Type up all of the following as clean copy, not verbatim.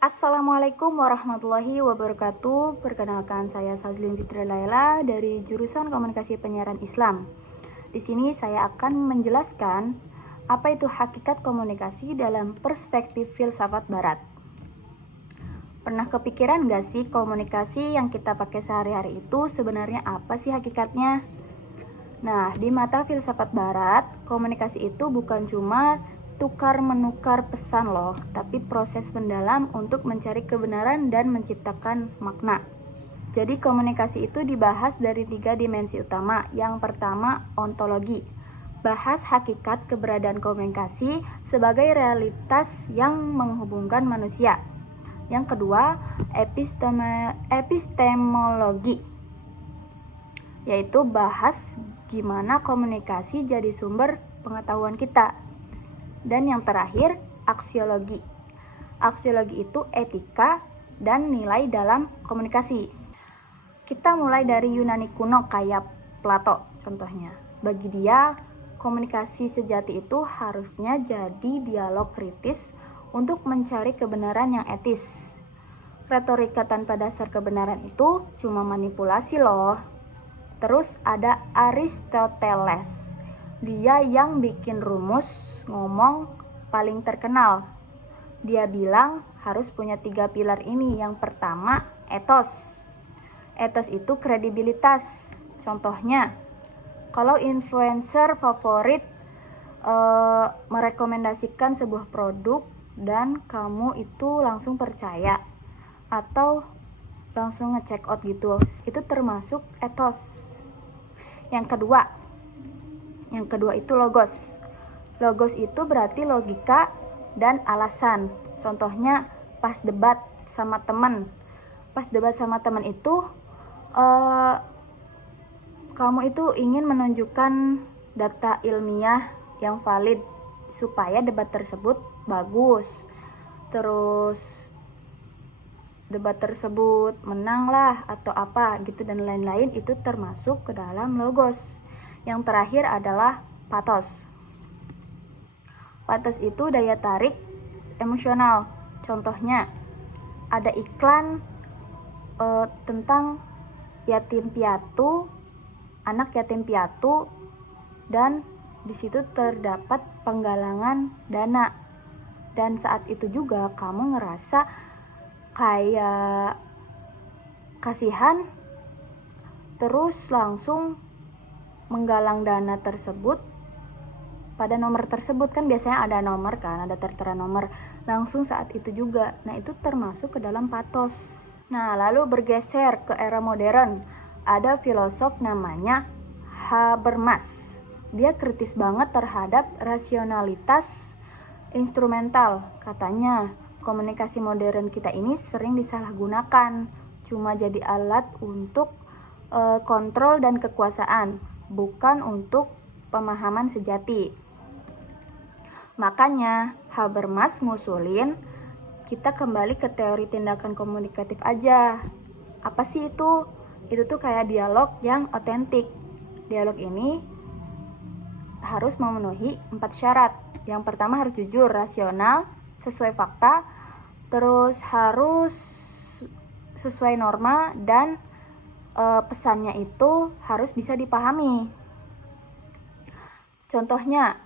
Assalamualaikum warahmatullahi wabarakatuh. Perkenalkan, saya Sazlin Fitri Laila dari jurusan Komunikasi Penyiaran Islam. Di sini saya akan menjelaskan apa itu hakikat komunikasi dalam perspektif filsafat barat. Pernah kepikiran gak sih komunikasi yang kita pakai sehari-hari itu sebenarnya apa sih hakikatnya? Nah, di mata filsafat barat, komunikasi itu bukan cuma tukar-menukar pesan loh, tapi proses mendalam untuk mencari kebenaran dan menciptakan makna. Jadi komunikasi itu dibahas dari 3 dimensi utama. Yang pertama, ontologi. Bahas hakikat keberadaan komunikasi sebagai realitas yang menghubungkan manusia. Yang kedua, epistemologi, yaitu bahas gimana komunikasi jadi sumber pengetahuan kita. Dan yang terakhir, aksiologi. Aksiologi itu etika dan nilai dalam komunikasi. Kita mulai dari Yunani kuno kayak Plato contohnya. Bagi dia, komunikasi sejati itu harusnya jadi dialog kritis untuk mencari kebenaran yang etis. Retorika tanpa dasar kebenaran itu cuma manipulasi loh. Terus ada Aristoteles. Dia yang bikin rumus ngomong paling terkenal. Dia bilang harus punya 3 pilar ini. Yang pertama, etos. Etos itu kredibilitas. Contohnya, kalau influencer favorit merekomendasikan sebuah produk dan kamu itu langsung percaya atau langsung nge-check out gitu, itu termasuk etos. Yang kedua itu logos. Logos itu berarti logika dan alasan. Contohnya pas debat sama teman. Pas debat sama teman itu kamu itu ingin menunjukkan data ilmiah yang valid supaya debat tersebut bagus. Terus debat tersebut menanglah atau apa gitu dan lain-lain, itu termasuk ke dalam logos. Yang terakhir adalah pathos. Pathos itu daya tarik emosional. Contohnya ada iklan tentang yatim piatu, anak yatim piatu, dan di situ terdapat penggalangan dana. Dan saat itu juga kamu ngerasa kayak kasihan, terus langsung menggalang dana tersebut pada nomor tersebut. Kan biasanya ada nomor kan, ada tertera nomor, langsung saat itu juga. Nah, itu termasuk ke dalam pathos. Nah, lalu bergeser ke era modern, ada filosof namanya Habermas. Dia kritis banget terhadap rasionalitas instrumental. Katanya komunikasi modern kita ini sering disalahgunakan, cuma jadi alat untuk kontrol dan kekuasaan, bukan untuk pemahaman sejati. Makanya Habermas ngusulin kita kembali ke teori tindakan komunikatif aja. Apa sih itu? Itu tuh kayak dialog yang otentik. Dialog ini harus memenuhi 4 syarat. Yang pertama harus jujur, rasional, sesuai fakta, terus harus sesuai norma, dan pesannya itu harus bisa dipahami. Contohnya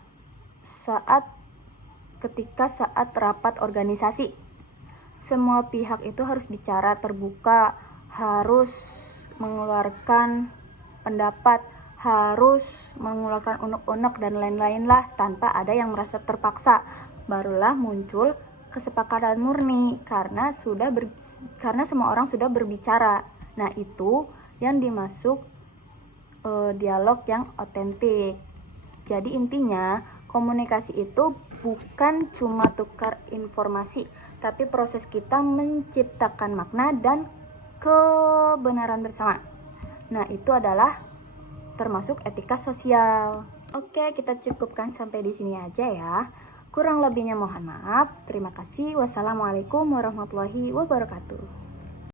ketika saat rapat organisasi, semua pihak itu harus bicara terbuka, harus mengeluarkan pendapat, harus mengeluarkan unek-unek dan lain-lain lah, tanpa ada yang merasa terpaksa. Barulah muncul kesepakatan murni karena semua orang sudah berbicara. Nah, itu yang dimasuk dialog yang otentik. Jadi intinya komunikasi itu bukan cuma tukar informasi, tapi proses kita menciptakan makna dan kebenaran bersama. Nah, itu adalah termasuk etika sosial. Oke, kita cukupkan sampai di sini aja ya. Kurang lebihnya mohon maaf. Terima kasih. Wassalamualaikum warahmatullahi wabarakatuh.